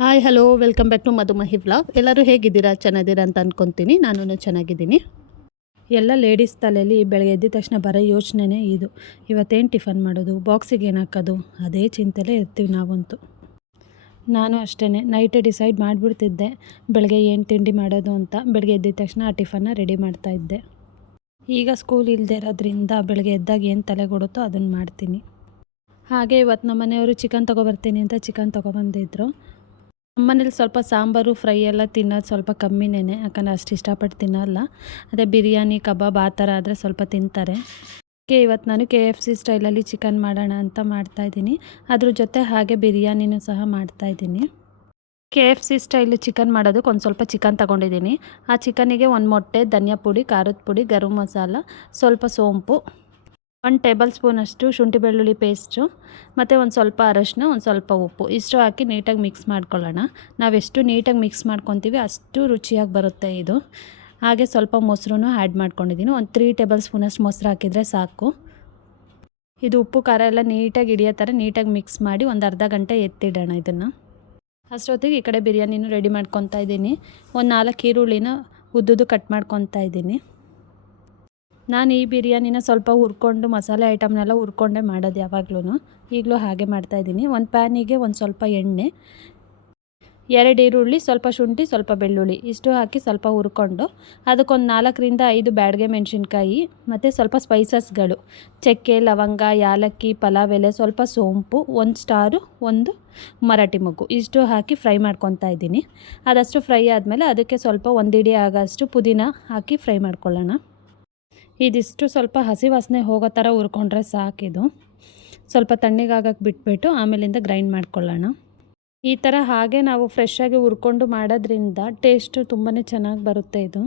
Hi hello welcome back to Madhumahi vlog ಎಲ್ಲರೂ ಹೇಗಿದ್ದೀರಾ? ಚೆನ್ನಾಗಿದ್ದೀರಾ ಅಂತ ಅಂದ್ಕೊತೀನಿ ನಾನು ಚೆನ್ನಾಗಿದ್ದೀನಿ. ಎಲ್ಲ ಲೇಡೀಸ್ ತಲೆಯಲ್ಲಿ ಬೆಳಗ್ಗೆ ಎದ್ದ ತಕ್ಷಣ ಬರೋ ಯೋಚನೆನೇ ಇದು. ಇವತ್ತೇನು ಟಿಫನ್ ಮಾಡೋದು? ಬಾಕ್ಸಿಗೆ ಏನು ಹಾಕೋದು? ಅದೇ ಚಿಂತೆಲೇ ಇರ್ತೀವಿ ನಾವಂತೂ. ನಾನು ಅಷ್ಟೇ ನೈಟೇ ಡಿಸೈಡ್ ಮಾಡಿಬಿಡ್ತಿದ್ದೆ. ಬೆಳಗ್ಗೆ ಏನು ತಿಂಡಿ ಮಾಡೋದು ಅಂತ. ಬೆಳಗ್ಗೆ ಎದ್ದ ತಕ್ಷಣ ಆ ಟಿಫನ್ನ ರೆಡಿ ಮಾಡ್ತಾ ಇದ್ದೆ. ಈಗ ಸ್ಕೂಲ್ ಇಲ್ಲದೆ ಇರೋದ್ರಿಂದ ಬೆಳಗ್ಗೆ ಎದ್ದಾಗ ಏನು ತಲೆ ಕೊಡುತ್ತೋ ಅದನ್ನು ಮಾಡ್ತೀನಿ. ಹಾಗೆ ಇವತ್ತು ನಮ್ಮ ಮನೆಯವರು ಚಿಕನ್ ತೊಗೊಬರ್ತೀನಿ ಅಂತ ಚಿಕನ್ ತೊಗೊಬಂದಿದ್ರು ನಮ್ಮನೇಲಿ ಸ್ವಲ್ಪ ಸಾಂಬಾರು, ಫ್ರೈ ಎಲ್ಲ ತಿನ್ನೋದು ಸ್ವಲ್ಪ ಕಮ್ಮಿನೇ ಯಾಕಂದರೆ ಅಷ್ಟು ಇಷ್ಟಪಟ್ಟು ತಿನ್ನೋಲ್ಲ. ಅದೇ ಬಿರಿಯಾನಿ, ಕಬಾಬ್ ಆ ಥರ ಆದರೆ ಸ್ವಲ್ಪ ತಿಂತಾರೆ. ಓಕೆ ಇವತ್ತು ನಾನು ಕೆ ಎಫ್ ಸಿ ಸ್ಟೈಲಲ್ಲಿ ಚಿಕನ್ ಮಾಡೋಣ ಅಂತ ಮಾಡ್ತಾಯಿದ್ದೀನಿ ಅದ್ರ ಜೊತೆ ಹಾಗೆ ಬಿರಿಯಾನಿನೂ ಸಹ ಮಾಡ್ತಾಯಿದ್ದೀನಿ K F C style chicken ಮಾಡೋದಕ್ಕೆ ಒಂದು ಸ್ವಲ್ಪ ಚಿಕನ್ ತಗೊಂಡಿದ್ದೀನಿ. ಆ ಚಿಕನಿಗೆ ಒಂದು ಮೊಟ್ಟೆ, ಧನಿಯಾ ಪುಡಿ, ಖಾರದ ಪುಡಿ, ಗರಂ ಮಸಾಲ, ಸ್ವಲ್ಪ ಸೋಂಪು. ಒಂದು ಟೇಬಲ್ ಸ್ಪೂನಷ್ಟು ಶುಂಠಿ ಬೆಳ್ಳುಳ್ಳಿ ಪೇಸ್ಟು, ಮತ್ತು ಒಂದು ಸ್ವಲ್ಪ ಅರಶಿನ, ಒಂದು ಸ್ವಲ್ಪ ಉಪ್ಪು. ಇಷ್ಟು ಹಾಕಿ ನೀಟಾಗಿ ಮಿಕ್ಸ್ ಮಾಡ್ಕೊಳ್ಳೋಣ. ನಾವೆಷ್ಟು ನೀಟಾಗಿ ಮಿಕ್ಸ್ ಮಾಡ್ಕೊತೀವಿ ಅಷ್ಟು ರುಚಿಯಾಗಿ ಬರುತ್ತೆ ಇದು. ಹಾಗೆ ಸ್ವಲ್ಪ ಮೊಸರು ಆ್ಯಡ್ ಮಾಡ್ಕೊಂಡಿದ್ದೀನಿ ಒಂದು ತ್ರೀ ಟೇಬಲ್ ಸ್ಪೂನಷ್ಟು ಮೊಸರು ಹಾಕಿದರೆ ಸಾಕು. ಇದು ಉಪ್ಪು, ಖಾರ ಎಲ್ಲ ನೀಟಾಗಿ ಹಿಡಿಯೋ ಥರ ನೀಟಾಗಿ ಮಿಕ್ಸ್ ಮಾಡಿ ಒಂದು ಅರ್ಧ ಗಂಟೆ ಎತ್ತಿಡೋಣ ಇದನ್ನು. ಅಷ್ಟೊತ್ತಿಗೆ ಈ ಕಡೆ ಬಿರಿಯಾನಿನೂ ರೆಡಿ ಮಾಡ್ಕೊತಾ ಇದ್ದೀನಿ. ಒಂದು ನಾಲ್ಕು ಈರುಳ್ಳಿನ ಉದ್ದುದು ಕಟ್ ಮಾಡ್ಕೊತಾ ಇದ್ದೀನಿ. ನಾನು ಈ ಬಿರಿಯಾನಿನ ಸ್ವಲ್ಪ ಹುರ್ಕೊಂಡು ಮಸಾಲೆ ಐಟಮ್ನೆಲ್ಲ ಹುರ್ಕೊಂಡೇ ಮಾಡೋದು ಯಾವಾಗ್ಲೂ ಈಗಲೂ ಹಾಗೆ ಮಾಡ್ತಾಯಿದ್ದೀನಿ ಒಂದು ಪ್ಯಾನಿಗೆ ಒಂದು ಸ್ವಲ್ಪ ಎಣ್ಣೆ, ಎರಡು ಈರುಳ್ಳಿ, ಸ್ವಲ್ಪ ಶುಂಠಿ, ಸ್ವಲ್ಪ ಬೆಳ್ಳುಳ್ಳಿ, ಇಷ್ಟು ಹಾಕಿ ಸ್ವಲ್ಪ ಹುರ್ಕೊಂಡು ಅದಕ್ಕೊಂದು ನಾಲ್ಕರಿಂದ ಐದು ಬ್ಯಾಡ್ಗೆ ಮೆಣಸಿನ್ಕಾಯಿ, ಮತ್ತು ಸ್ವಲ್ಪ ಸ್ಪೈಸಸ್ಗಳು, ಚಕ್ಕೆ, ಲವಂಗ, ಯಾಲಕ್ಕಿ, ಪಲಾವ್ ಎಲೆ, ಸ್ವಲ್ಪ ಸೋಂಪು, ಒಂದು ಸ್ಟಾರು, ಒಂದು ಮರಾಠಿ ಮೊಗ್ಗು, ಇಷ್ಟು ಹಾಕಿ ಫ್ರೈ ಮಾಡ್ಕೊತಾ ಇದ್ದೀನಿ. ಅದಷ್ಟು ಫ್ರೈ ಆದಮೇಲೆ ಅದಕ್ಕೆ ಸ್ವಲ್ಪ ಒಂದಿಡಿ ಆಗೋಷ್ಟು ಪುದೀನ ಹಾಕಿ ಫ್ರೈ ಮಾಡ್ಕೊಳ್ಳೋಣ. ಇದಿಷ್ಟು ಸ್ವಲ್ಪ ಹಸಿ ವಾಸನೆ ಹೋಗೋ ಥರ ಹುರ್ಕೊಂಡ್ರೆ ಸಾಕಿದು ಸ್ವಲ್ಪ ತಣ್ಣಗಾಗಕ್ಕೆ ಬಿಟ್ಬಿಟ್ಟು ಆಮೇಲಿಂದ ಗ್ರೈಂಡ್ ಮಾಡ್ಕೊಳ್ಳೋಣ. ಈ ಥರ ಹಾಗೆ ನಾವು ಫ್ರೆಶ್ಶಾಗಿ ಹುರ್ಕೊಂಡು ಮಾಡೋದ್ರಿಂದ ಟೇಸ್ಟು ತುಂಬಾ ಚೆನ್ನಾಗಿ ಬರುತ್ತೆ ಇದು.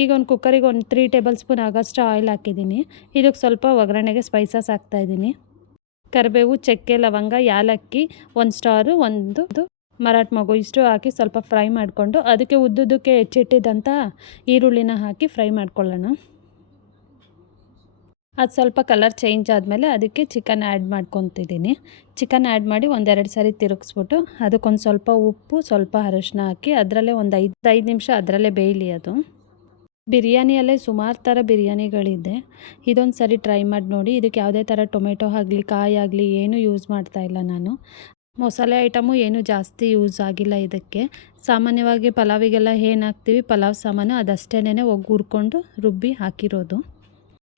ಈಗ ಒಂದು ಕುಕ್ಕರಿಗೆ ಒಂದು ತ್ರೀ ಟೇಬಲ್ ಸ್ಪೂನ್ ಆಗೋಷ್ಟು ಆಯಿಲ್ ಹಾಕಿದ್ದೀನಿ. ಇದಕ್ಕೆ ಸ್ವಲ್ಪ ಒಗ್ಗರಣೆಗೆ ಸ್ಪೈಸಸ್ ಹಾಕ್ತಾಯಿದ್ದೀನಿ ಕರಿಬೇವು, ಚಕ್ಕೆ, ಲವಂಗ, ಯಾಲಕ್ಕಿ, ಒಂದು ಸ್ಟಾರು, ಒಂದು ಮರಾಠ ಮಗು ಇಷ್ಟು ಹಾಕಿ ಸ್ವಲ್ಪ ಫ್ರೈ ಮಾಡಿಕೊಂಡು ಅದಕ್ಕೆ ಉದ್ದುದಕ್ಕೆ ಹೆಚ್ಚಿಟ್ಟಿದ್ದಂಥ ಈರುಳ್ಳಿನ ಹಾಕಿ ಫ್ರೈ ಮಾಡ್ಕೊಳ್ಳೋಣ. ಅದು ಸ್ವಲ್ಪ ಕಲರ್ ಚೇಂಜ್ ಆದಮೇಲೆ ಅದಕ್ಕೆ ಚಿಕನ್ ಆ್ಯಡ್ ಮಾಡ್ಕೊತಿದ್ದೀನಿ. ಚಿಕನ್ ಆ್ಯಡ್ ಮಾಡಿ ಒಂದೆರಡು ಸಾರಿ ತಿರುಗಿಸ್ಬಿಟ್ಟು ಅದಕ್ಕೊಂದು ಸ್ವಲ್ಪ ಉಪ್ಪು, ಸ್ವಲ್ಪ ಅರಶಿನ ಹಾಕಿ ಅದರಲ್ಲೇ ಒಂದು ಐದು ಐದು ನಿಮಿಷ ಅದರಲ್ಲೇ ಬೇಯಲಿ ಅದು. ಬಿರಿಯಾನಿಯಲ್ಲೇ ಸುಮಾರು ಥರ ಬಿರಿಯಾನಿಗಳಿದೆ. ಇದೊಂದು ಸರಿ ಟ್ರೈ ಮಾಡಿ ನೋಡಿ. ಇದಕ್ಕೆ ಯಾವುದೇ ಥರ ಟೊಮೆಟೊ ಆಗಲಿ, ಕಾಯಿ ಆಗಲಿ ಏನೂ ಯೂಸ್ ಮಾಡ್ತಾ ಇಲ್ಲ ನಾನು. ಮಸಾಲೆ ಐಟಮು ಏನೂ ಜಾಸ್ತಿ ಯೂಸ್ ಆಗಿಲ್ಲ ಇದಕ್ಕೆ. ಸಾಮಾನ್ಯವಾಗಿ ಪಲಾವಿಗೆಲ್ಲ ಏನು ಹಾಕ್ತೀವಿ ಪಲಾವ್ ಸಾಮಾನು ಅದಷ್ಟೇನೆ ಒಗ್ಗೂರ್ಕೊಂಡು ರುಬ್ಬಿ ಹಾಕಿರೋದು.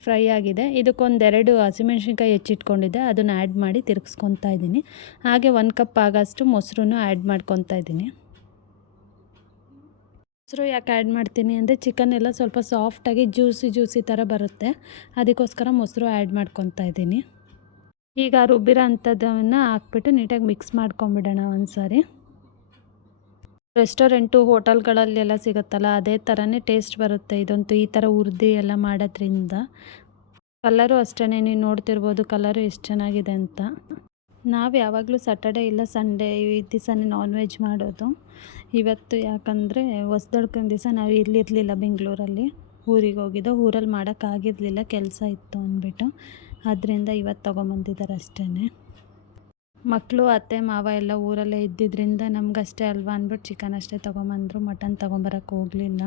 ಫ್ರೈ ಆಗಿದೆ. ಇದಕ್ಕೊಂದೆರಡು ಹಸಿಮೆಣ್ಸಿನ್ಕಾಯಿ ಹೆಚ್ಚಿಟ್ಕೊಂಡಿದ್ದೆ. ಅದನ್ನು ಆ್ಯಡ್ ಮಾಡಿ ತಿರುಗಿಸ್ಕೊತಾ ಇದ್ದೀನಿ. ಹಾಗೆ ಒಂದು ಕಪ್ ಆಗೋಷ್ಟು ಮೊಸರು ಆ್ಯಡ್ ಮಾಡ್ಕೊತಾ ಇದ್ದೀನಿ. ಮೊಸರು ಯಾಕೆ ಆ್ಯಡ್ ಮಾಡ್ತೀನಿ ಅಂದರೆ ಚಿಕನ್ ಎಲ್ಲ ಸ್ವಲ್ಪ ಸಾಫ್ಟಾಗಿ ಜ್ಯೂಸಿ ಜ್ಯೂಸಿ ಥರ ಬರುತ್ತೆ. ಅದಕ್ಕೋಸ್ಕರ ಮೊಸರು ಆ್ಯಡ್ ಮಾಡ್ಕೊತಾ ಇದ್ದೀನಿ. ಈಗ ರುಬ್ಬಿರೋ ಅಂಥದ್ದನ್ನು ಹಾಕ್ಬಿಟ್ಟು ನೀಟಾಗಿ ಮಿಕ್ಸ್ ಮಾಡ್ಕೊಂಬಿಡೋಣ ಒಂದು ಸಾರಿ ರೆಸ್ಟೋರೆಂಟು, ಹೋಟೆಲ್ಗಳಲ್ಲೆಲ್ಲ ಸಿಗುತ್ತಲ್ಲ, ಅದೇ ಥರನೇ ಟೇಸ್ಟ್ ಬರುತ್ತೆ. ಇದಂತೂ ಈ ಥರ ಉರ್ದಿ ಎಲ್ಲ ಮಾಡೋದ್ರಿಂದ. ಕಲರು ಅಷ್ಟೇ ನೀವು ನೋಡ್ತಿರ್ಬೋದು ಕಲರು ಎಷ್ಟು ಚೆನ್ನಾಗಿದೆ ಅಂತ. ನಾವು ಯಾವಾಗಲೂ ಸ್ಯಾಟರ್ಡೇ ಇಲ್ಲ ಸಂಡೇ ಈ ದಿವಸನೇ ನಾನ್ ವೆಜ್ ಮಾಡೋದು. ಇವತ್ತು ಯಾಕಂದರೆ ಹೊಸ್ದಡ್ಕೊಂಡ್ ದಿವಸ ನಾವು ಇರಲಿರಲಿಲ್ಲ ಬೆಂಗಳೂರಲ್ಲಿ. ಊರಿಗೆ ಹೋಗಿದ್ದೋ, ಊರಲ್ಲಿ ಮಾಡೋಕ್ಕಾಗಿರಲಿಲ್ಲ ಕೆಲಸ ಇತ್ತು ಅಂದ್ಬಿಟ್ಟು. ಅದರಿಂದ ಇವತ್ತು ತೊಗೊಂಬಂದಿದ್ದಾರೆ ಅಷ್ಟೇ ಮಕ್ಕಳು ಅತ್ತೆ, ಮಾವ ಎಲ್ಲ ಊರಲ್ಲೇ ಇದ್ದಿದ್ದರಿಂದ ನಮಗಷ್ಟೇ ಅಲ್ವಾ ಅಂದ್ಬಿಟ್ಟು ಚಿಕನ್ ಅಷ್ಟೇ ತೊಗೊಂಬಂದರು. ಮಟನ್ ತೊಗೊಂಬರಕ್ಕೆ ಹೋಗಲಿಲ್ಲ.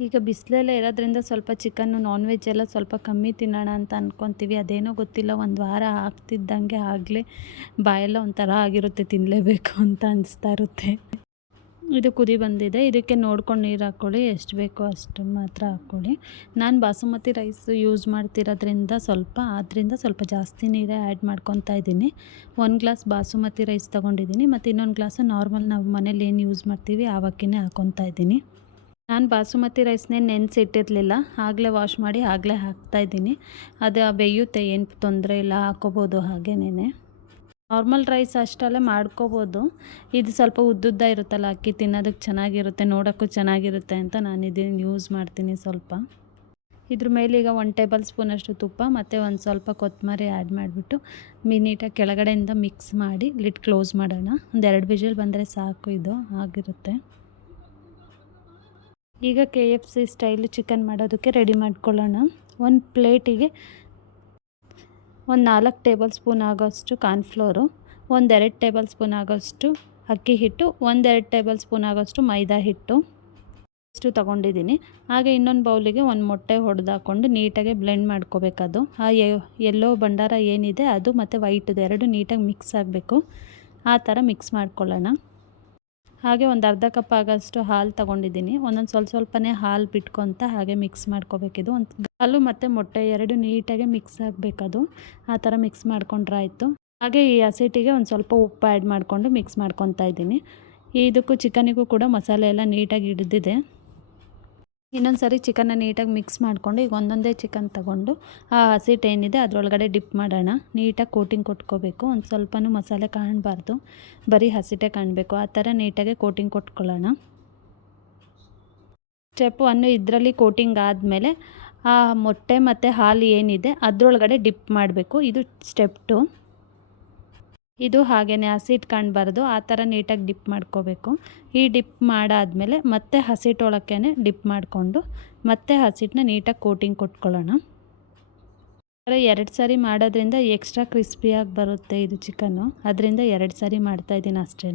ಈಗ ಬಿಸಿಲೆಲ್ಲ ಇರೋದ್ರಿಂದ ಸ್ವಲ್ಪ ಚಿಕನ್ನು ನಾನ್ ವೆಜ್ ಎಲ್ಲ ಸ್ವಲ್ಪ ಕಮ್ಮಿ ತಿನ್ನೋಣ ಅಂತ ಅಂದ್ಕೊತೀವಿ ಅದೇನೋ ಗೊತ್ತಿಲ್ಲ, ಒಂದು ವಾರ ಆಗ್ತಿದ್ದಂಗೆ ಆಗಲೇ, ಬಾಯೆಲ್ಲ ಒಂಥರ ಆಗಿರುತ್ತೆ ತಿನ್ನಲೇಬೇಕು ಅಂತ ಅನಿಸ್ತಾ ಇರುತ್ತೆ. ಇದು ಕುದಿ ಬಂದಿದೆ. ಇದಕ್ಕೆ ನೋಡ್ಕೊಂಡು ನೀರು ಹಾಕ್ಕೊಳ್ಳಿ ಎಷ್ಟು ಬೇಕೋ ಅಷ್ಟು ಮಾತ್ರ ಹಾಕ್ಕೊಳ್ಳಿ ನಾನು ಬಾಸುಮತಿ ರೈಸ್ ಯೂಸ್ ಮಾಡ್ತಿರೋದ್ರಿಂದ ಸ್ವಲ್ಪ ಆದ್ದರಿಂದ ಸ್ವಲ್ಪ ಜಾಸ್ತಿ ನೀರೇ ಆ್ಯಡ್ ಮಾಡ್ಕೊತಾ ಇದ್ದೀನಿ. ಒಂದು ಗ್ಲಾಸ್ ಬಾಸುಮತಿ ರೈಸ್ ತೊಗೊಂಡಿದ್ದೀನಿ. ಮತ್ತು ಇನ್ನೊಂದು ಗ್ಲಾಸು ನಾರ್ಮಲ್ ನಾವು ಮನೇಲಿ ಏನು ಯೂಸ್ ಮಾಡ್ತೀವಿ ಆವಕ್ಕಿನೇ ಹಾಕ್ಕೊತಾ ಇದ್ದೀನಿ. ನಾನು ಬಾಸುಮತಿ ರೈಸ್ನೇ ನೆನೆಸಿಟ್ಟಿರಲಿಲ್ಲ. ಆಗಲೇ ವಾಶ್ ಮಾಡಿ ಆಗಲೇ ಹಾಕ್ತಾಯಿದ್ದೀನಿ ಅದು ಬೇಯುತ್ತೆ, ಏನು ತೊಂದರೆ ಇಲ್ಲ, ಹಾಕೋಬೋದು ಹಾಗೇನೇ ನಾರ್ಮಲ್ ರೈಸ್ ಅಷ್ಟಲ್ಲೇ ಮಾಡ್ಕೋಬೋದು. ಇದು ಸ್ವಲ್ಪ ಉದ್ದುದ್ದ ಇರುತ್ತಲ್ಲ, ಅಕ್ಕಿ ತಿನ್ನೋದಕ್ಕೆ ಚೆನ್ನಾಗಿರುತ್ತೆ, ನೋಡೋಕ್ಕೂ ಚೆನ್ನಾಗಿರುತ್ತೆ ಅಂತ ನಾನು ಇದನ್ನು ಯೂಸ್ ಮಾಡ್ತೀನಿ ಸ್ವಲ್ಪ. ಇದ್ರ ಮೇಲೆ ಈಗ ಒನ್ ಟೇಬಲ್ ಸ್ಪೂನಷ್ಟು ತುಪ್ಪ ಮತ್ತು ಒಂದು ಸ್ವಲ್ಪ ಕೊತ್ತಂಬರಿ ಆ್ಯಡ್ ಮಾಡಿಬಿಟ್ಟು ನೀಟಾಗಿ ಕೆಳಗಡೆಯಿಂದ ಮಿಕ್ಸ್ ಮಾಡಿ ಲಿಡ್ ಕ್ಲೋಸ್ ಮಾಡೋಣ. ಒಂದು ಎರಡು ವಿಷಲ್ ಬಂದರೆ ಸಾಕು, ಇದು ಆಗಿರುತ್ತೆ. ಈಗ K F C style chicken ಮಾಡೋದಕ್ಕೆ ರೆಡಿ ಮಾಡ್ಕೊಳ್ಳೋಣ. ಒಂದು ಪ್ಲೇಟಿಗೆ ಒಂದು ನಾಲ್ಕು ಟೇಬಲ್ ಸ್ಪೂನ್ ಆಗೋಷ್ಟು ಕಾರ್ನ್ಫ್ಲೋರು ಒಂದೆರಡು ಟೇಬಲ್ ಸ್ಪೂನ್ ಆಗೋಷ್ಟು ಅಕ್ಕಿ ಹಿಟ್ಟು ಒಂದೆರಡು ಟೇಬಲ್ ಸ್ಪೂನ್ ಆಗೋಷ್ಟು ಮೈದಾ ಹಿಟ್ಟು. ಇಷ್ಟು ತೊಗೊಂಡಿದ್ದೀನಿ. ಹಾಗೆ ಇನ್ನೊಂದು ಬೌಲಿಗೆ ಒಂದು ಮೊಟ್ಟೆ ಹೊಡೆದಾಕೊಂಡು ನೀಟಾಗಿ ಬ್ಲೆಂಡ್ ಮಾಡ್ಕೋಬೇಕದು. ಆ ಎಲ್ಲೋ ಭಂಡಾರ ಏನಿದೆ ಅದು ಮತ್ತು ವೈಟದು, ಎರಡು ನೀಟಾಗಿ ಮಿಕ್ಸ್ ಆಗಬೇಕು. ಆ ಥರ ಮಿಕ್ಸ್ ಮಾಡ್ಕೊಳ್ಳೋಣ. ಹಾಗೆ ಒಂದು ಅರ್ಧ ಕಪ್ ಆಗೋಷ್ಟು ಹಾಲು ತಗೊಂಡಿದ್ದೀನಿ. ಒಂದೊಂದು ಸ್ವಲ್ಪ ಸ್ವಲ್ಪನೇ ಹಾಲು ಬಿಟ್ಕೊತ ಹಾಗೆ ಮಿಕ್ಸ್ ಮಾಡ್ಕೋಬೇಕಿದು ಒಂದು ಹಾಲು ಮತ್ತು ಮೊಟ್ಟೆ ಎರಡು ನೀಟಾಗಿ ಮಿಕ್ಸ್ ಆಗಬೇಕದು. ಆ ಥರ ಮಿಕ್ಸ್ ಮಾಡ್ಕೊಂಡ್ರಾಯ್ತು ಹಾಗೆ ಈ ಹಸಿಟ್ಟಿಗೆ ಒಂದು ಸ್ವಲ್ಪ ಉಪ್ಪು ಆ್ಯಡ್ ಮಾಡಿಕೊಂಡು ಮಿಕ್ಸ್ ಮಾಡ್ಕೊತಾ ಇದ್ದೀನಿ. ಇದಕ್ಕೂ ಚಿಕನಿಗೂ ಕೂಡ ಮಸಾಲೆ ಎಲ್ಲ ನೀಟಾಗಿ ಹಿಡಿದಿದೆ. ಇನ್ನೊಂದು ಸರಿ ಚಿಕನ್ನ ನೀಟಾಗಿ ಮಿಕ್ಸ್ ಮಾಡಿಕೊಂಡು ಈಗ ಒಂದೊಂದೇ ಚಿಕನ್ ತಗೊಂಡು ಆ ಹಸಿಟ್ಟು ಏನಿದೆ ಅದರೊಳಗಡೆ ಡಿಪ್ ಮಾಡೋಣ. ನೀಟಾಗಿ ಕೋಟಿಂಗ್ ಕೊಟ್ಕೋಬೇಕು. ಒಂದು ಸ್ವಲ್ಪನೂ ಮಸಾಲೆ ಕಾಣಬಾರ್ದು. ಬರೀ ಹಸಿಟ್ಟೆ ಕಾಣಬೇಕು. ಆ ಥರ ನೀಟಾಗಿ ಕೋಟಿಂಗ್ ಕೊಟ್ಕೊಳ್ಳೋಣ. ಸ್ಟೆಪ್ ಒನ್ನು ಇದರಲ್ಲಿ ಕೋಟಿಂಗ್ ಆದಮೇಲೆ ಆ ಮೊಟ್ಟೆ ಮತ್ತು ಹಾಲು ಏನಿದೆ ಅದರೊಳಗಡೆ ಡಿಪ್ ಮಾಡಬೇಕು. ಇದು ಸ್ಟೆಪ್ ಟು ಇದು ಹಾಗೆಯೇ ಹಸಿ ಕಾಣಬಾರ್ದು ಆ ಥರ ನೀಟಾಗಿ ಡಿಪ್ ಮಾಡ್ಕೋಬೇಕು. ಈ ಡಿಪ್ ಮಾಡಾದಮೇಲೆ ಮತ್ತೆ ಹಸಿಟ್ಟೊಳಕ್ಕೇ ಡಿಪ್ ಮಾಡಿಕೊಂಡು ಮತ್ತೆ ಹಸಿಟ್ಟನ್ನ ನೀಟಾಗಿ ಕೋಟಿಂಗ್ ಕೊಟ್ಕೊಳ್ಳೋಣ. ಎರಡು ಸಾರಿ ಮಾಡೋದ್ರಿಂದ ಎಕ್ಸ್ಟ್ರಾ ಕ್ರಿಸ್ಪಿಯಾಗಿ ಬರುತ್ತೆ ಇದು ಚಿಕನ್ನು. ಅದರಿಂದ ಎರಡು ಸಾರಿ ಮಾಡ್ತಾಯಿದ್ದೀನಿ ಅಷ್ಟೇ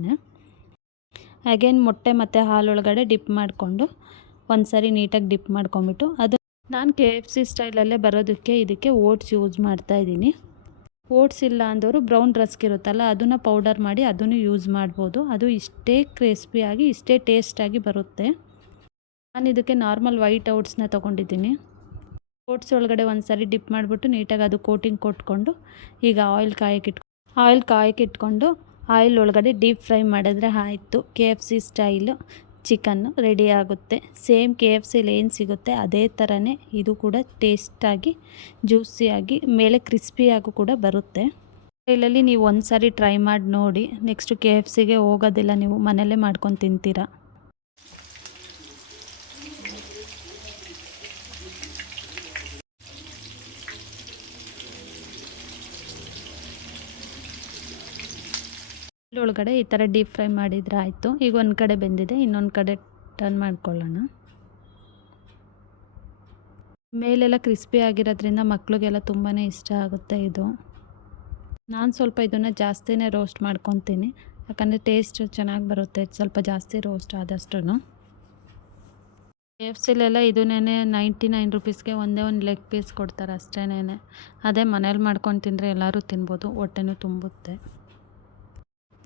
ಅಗೇನ್ ಮೊಟ್ಟೆ ಮತ್ತು ಹಾಲೊಳಗಡೆ ಡಿಪ್ ಮಾಡಿಕೊಂಡು ಒಂದು ಸಾರಿ ನೀಟಾಗಿ ಡಿಪ್ ಮಾಡ್ಕೊಂಬಿಟ್ಟು ಅದು ನಾನು ಕೆ ಎಫ್ ಸಿ ಸ್ಟೈಲಲ್ಲೇ ಬರೋದಕ್ಕೆ ಇದಕ್ಕೆ ಓಟ್ಸ್ ಯೂಸ್ ಮಾಡ್ತಾಯಿದ್ದೀನಿ ಓಟ್ಸ್ ಇಲ್ಲ ಅಂದವರು ಬ್ರೌನ್ ರಸ್ಕ್ ಇರುತ್ತಲ್ಲ, ಅದನ್ನು ಪೌಡರ್ ಮಾಡಿ ಅದನ್ನು ಯೂಸ್ ಮಾಡ್ಬೋದು. ಅದು ಇಷ್ಟೇ ಕ್ರಿಸ್ಪಿಯಾಗಿ ಇಷ್ಟೇ ಟೇಸ್ಟಾಗಿ ಬರುತ್ತೆ. ನಾನು ಇದಕ್ಕೆ ನಾರ್ಮಲ್ ವೈಟ್ ಓಟ್ಸ್ನ ತೊಗೊಂಡಿದ್ದೀನಿ. ಓಟ್ಸ್ ಒಳಗಡೆ ಒಂದು ಸರಿ ಡಿಪ್ ಮಾಡಿಬಿಟ್ಟು ನೀಟಾಗಿ ಅದು ಕೋಟಿಂಗ್ ಕೊಟ್ಕೊಂಡು, ಈಗ ಆಯಿಲ್ ಕಾಯಕ್ಕೆ ಆಯಿಲ್ ಕಾಯಕ್ಕೆ ಇಟ್ಕೊಂಡು, ಆಯಿಲ್ ಒಳಗಡೆ ಡೀಪ್ ಫ್ರೈ ಮಾಡಿದ್ರೆ ಆಯಿತು. K F C style. Chicken ready ಆಗುತ್ತೆ. ಸೇಮ್ ಕೆ ಎಫ್ ಸಿಲಿ ಏನು ಸಿಗುತ್ತೆ. ಅದೇ ಥರನೇ ಇದು ಕೂಡ ಟೇಸ್ಟಾಗಿ ಜ್ಯೂಸಿಯಾಗಿ ಮೇಲೆ ಕ್ರಿಸ್ಪಿಯಾಗೂ ಕೂಡ ಬರುತ್ತೆ. ಸ್ಟೈಲಲ್ಲಿ ನೀವು ಒಂದು ಸಾರಿ ಟ್ರೈ ಮಾಡಿ ನೋಡಿ. ನೆಕ್ಸ್ಟು ಕೆ ಎಫ್ ಸಿಗೆ ಹೋಗೋದಿಲ್ಲ ನೀವು, ಮನೆಯಲ್ಲೇ ಮಾಡ್ಕೊಂಡು ತಿಂತೀರಾ. ಒಳಗಡೆ ಈ ಥರ ಡೀಪ್ ಫ್ರೈ ಮಾಡಿದರೆ ಆಯಿತು. ಈಗ ಒಂದು ಕಡೆ ಬೆಂದಿದೆ, ಇನ್ನೊಂದು ಕಡೆ ಟರ್ನ್ ಮಾಡ್ಕೊಳ್ಳೋಣ. ಮೇಲೆಲ್ಲ ಕ್ರಿಸ್ಪಿ ಆಗಿರೋದ್ರಿಂದ ಮಕ್ಳಿಗೆಲ್ಲ ತುಂಬಾ ಇಷ್ಟ ಆಗುತ್ತೆ ಇದು. ನಾನು ಸ್ವಲ್ಪ ಇದನ್ನು ಜಾಸ್ತಿನೇ ರೋಸ್ಟ್ ಮಾಡ್ಕೊತೀನಿ. ಯಾಕಂದರೆ ಟೇಸ್ಟ್ ಚೆನ್ನಾಗಿ ಬರುತ್ತೆ, ಸ್ವಲ್ಪ ಜಾಸ್ತಿ ರೋಸ್ಟ್ ಆದಷ್ಟು ಕೆ ಎಫ್ ಸಿಲೆಲ್ಲ ಇದನ್ನೇ ನೈಂಟಿ ನೈನ್ ರುಪೀಸ್ಗೆ ಒಂದೇ ಒಂದು ಲೆಗ್ ಪೀಸ್ ಕೊಡ್ತಾರೆ ಅಷ್ಟೇನೇ ಅದೇ ಮನೇಲಿ ಮಾಡ್ಕೊಂಡು ತಿಂದರೆ ಎಲ್ಲರೂ ತಿನ್ಬೋದು, ಹೊಟ್ಟೆನೂ ತುಂಬುತ್ತೆ.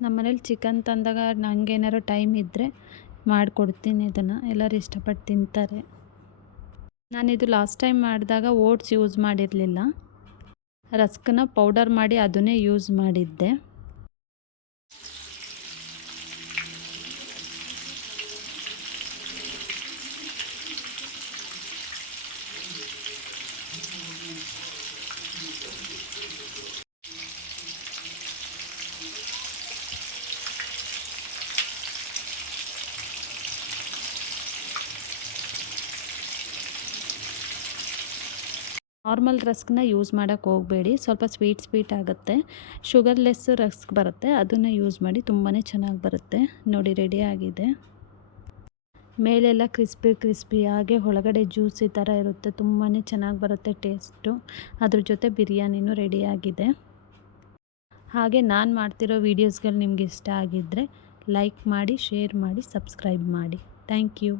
ನಮ್ಮ ಮನೇಲಿ ಚಿಕನ್ ತಂದಾಗ ನನಗೇನಾದ್ರು ಟೈಮ್ ಇದ್ದರೆ ಮಾಡಿಕೊಡ್ತೀನಿ ಇದನ್ನು. ಎಲ್ಲರೂ ಇಷ್ಟಪಟ್ಟು ತಿಂತಾರೆ. ನಾನಿದು ಲಾಸ್ಟ್ ಟೈಮ್ ಮಾಡಿದಾಗ ಓಟ್ಸ್ ಯೂಸ್ ಮಾಡಿರಲಿಲ್ಲ. ರಸ್ಕನ್ನ ಪೌಡರ್ ಮಾಡಿ ಅದನ್ನೇ ಯೂಸ್ ಮಾಡಿದ್ದೆ. ನಾರ್ಮಲ್ ರಸ್ಕ್ನ ಯೂಸ್ ಮಾಡೋಕ್ಕೆ ಹೋಗಬೇಡಿ. ಸ್ವಲ್ಪ ಸ್ವೀಟ್ ಸ್ವೀಟ್ ಆಗುತ್ತೆ. ಶುಗರ್ಲೆಸ್ ರಸ್ಕ್ ಬರುತ್ತೆ. ಅದನ್ನು ಯೂಸ್ ಮಾಡಿ ತುಂಬಾ ಚೆನ್ನಾಗಿ ಬರುತ್ತೆ. ನೋಡಿ, ರೆಡಿ ಆಗಿದೆ. ಮೇಲೆಲ್ಲ ಕ್ರಿಸ್ಪಿ ಕ್ರಿಸ್ಪಿ ಹಾಗೆ ಒಳಗಡೆ ಜ್ಯೂಸಿ ಥರ ಇರುತ್ತೆ. ತುಂಬಾ ಚೆನ್ನಾಗಿ ಬರುತ್ತೆ ಟೇಸ್ಟು. ಅದ್ರ ಜೊತೆ ಬಿರಿಯಾನಿನೂ ರೆಡಿಯಾಗಿದೆ ಹಾಗೆ ನಾನು ಮಾಡ್ತಿರೋ ವೀಡಿಯೋಸ್ಗಳು ನಿಮ್ಗೆ ಇಷ್ಟ ಆಗಿದ್ದರೆ ಲೈಕ್ ಮಾಡಿ, ಶೇರ್ ಮಾಡಿ, ಸಬ್ಸ್ಕ್ರೈಬ್ ಮಾಡಿ. Thank you.